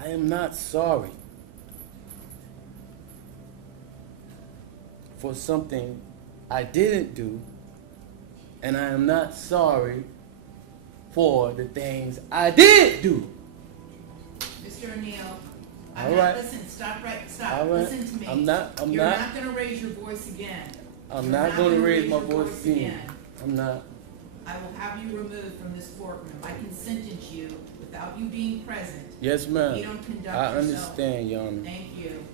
I am not sorry for something I didn't do, and I am not sorry for the things I did do. Mr. O'Neill, All right. Listen, stop. All right. Listen to me. I'm not You're not going to raise your voice again. I'm not going to raise my voice again. I'm not. I will have you removed from this courtroom. I can sentence you without you being present. Yes, ma'am. You don't conduct I yourself. understand, Your Honor. Thank you.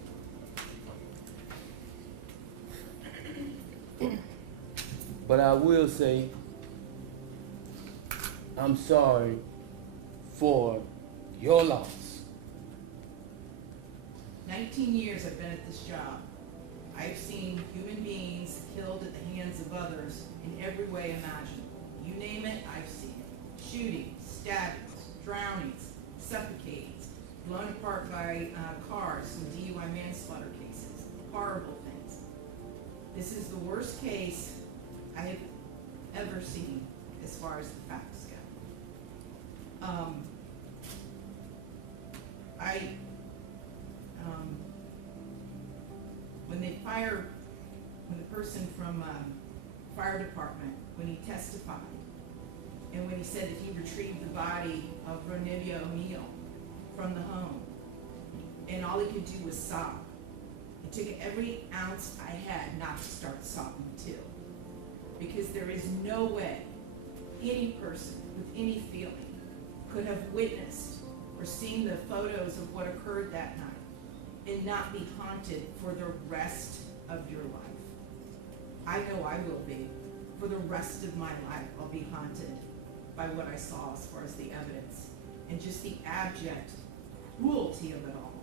But I will say, I'm sorry for your loss. 19 years I've been at this job. I've seen human beings killed at the hands of others in every way imaginable. You name it, I've seen it. Shootings, stabbings, drownings, suffocatings, blown apart by cars in DUI manslaughter cases, horrible things. This is the worst case I have ever seen as far as the facts go. When the person from fire department, when he testified, and when he said that he retrieved the body of Ronivia O'Neill from the home, and all he could do was sob. It took every ounce I had not to start sobbing too. Because there is no way any person with any feeling could have witnessed or seen the photos of what occurred that night and not be haunted for the rest of your life. I know I will be. For the rest of my life, I'll be haunted by what I saw as far as the evidence and just the abject cruelty of it all.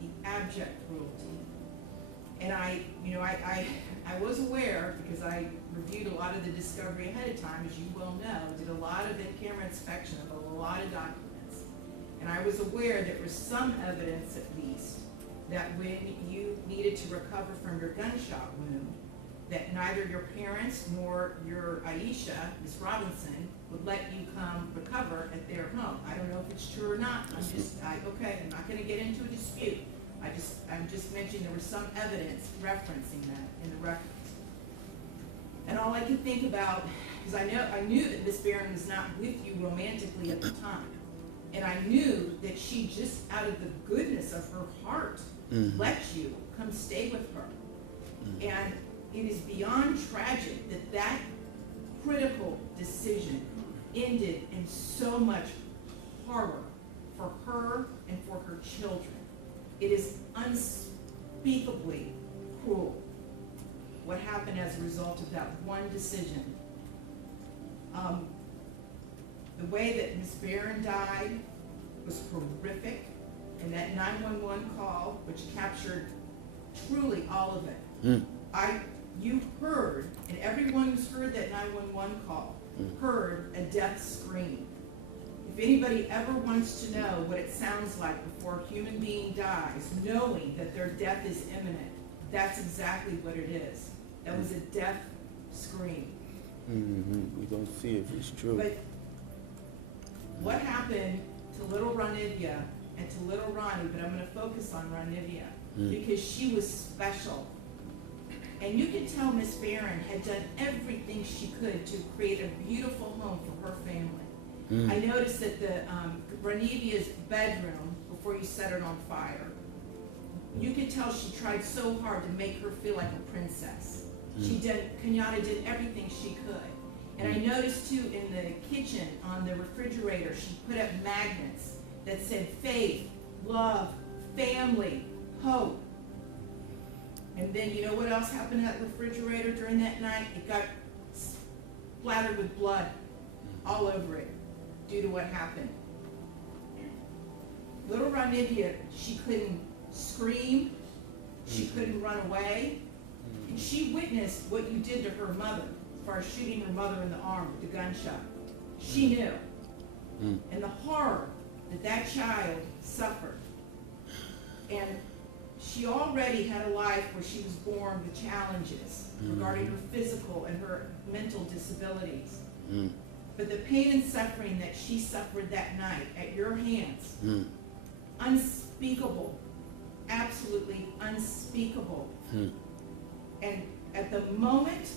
The abject cruelty. And I was aware, because I reviewed a lot of the discovery ahead of time, as you well know, did a lot of in-camera inspection of a lot of documents. And I was aware there was some evidence, at least, that when you needed to recover from your gunshot wound, that neither your parents nor your Aisha, Miss Robinson, would let you come recover at their home. I don't know if it's true or not. I'm not going to get into a dispute. I'm just mentioning there was some evidence referencing that in the records. And all I could think about, because I knew that Miss Barron was not with you romantically at the time. And I knew that she just out of the goodness of her heart let you come stay with her. And it is beyond tragic that that critical decision ended in so much horror for her and for her children. It is unspeakably cruel what happened as a result of that one decision. The way that Ms. Barron died was horrific, and that 911 call, which captured truly all of it. You heard, and everyone who's heard that 911 call heard a death scream. If anybody ever wants to know what it sounds like before a human being dies, knowing that their death is imminent, that's exactly what it is. That was a death scream. We're going to see if it's true. But what happened to little Ronivia and to little Ronnie, but I'm going to focus on Ronivia, because she was special. And you could tell Miss Barron had done everything she could to create a beautiful home for her family. I noticed that the Ronivia's bedroom, before you set it on fire, you could tell she tried so hard to make her feel like a princess. Kenyatta did everything she could. And I noticed too in the kitchen, on the refrigerator, she put up magnets that said faith, love, family, hope. And then you know what else happened to that refrigerator during that night? It got splattered with blood all over it due to what happened. Little Ronivia, she couldn't scream, she couldn't run away, and she witnessed what you did to her mother as far as shooting her mother in the arm with the gunshot. She knew. And the horror that that child suffered. And she already had a life where she was born with challenges regarding her physical and her mental disabilities. But the pain and suffering that she suffered that night at your hands, unspeakable, absolutely unspeakable. And at the moment,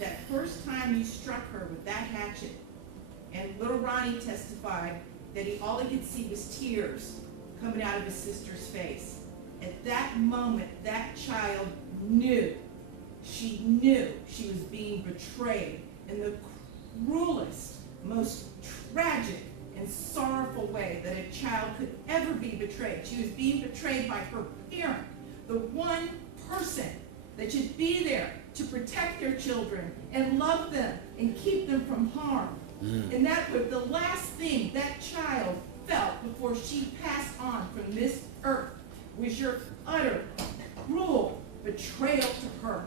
that first time you struck her with that hatchet, and little Ronnie testified that all he could see was tears coming out of his sister's face. At that moment, that child knew. She knew she was being betrayed in the cruelest, most tragic and sorrowful way that a child could ever be betrayed. She was being betrayed by her parent, the one person that should be there to protect their children and love them and keep them from harm. And that was the last thing that child felt before she passed on from this earth, was your utter, cruel betrayal to her.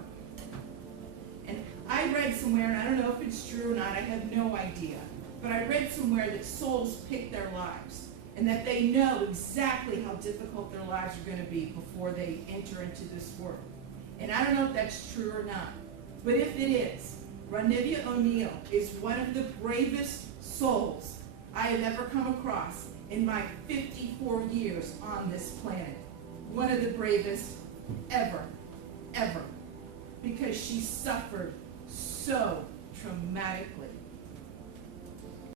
And I read somewhere, and I don't know if it's true or not, I have no idea, but I read somewhere that souls pick their lives, and that they know exactly how difficult their lives are going to be before they enter into this world. And I don't know if that's true or not, but if it is, Ronivia O'Neal is one of the bravest souls I have ever come across in my 54 years on this planet. One of the bravest ever, ever, because she suffered so traumatically.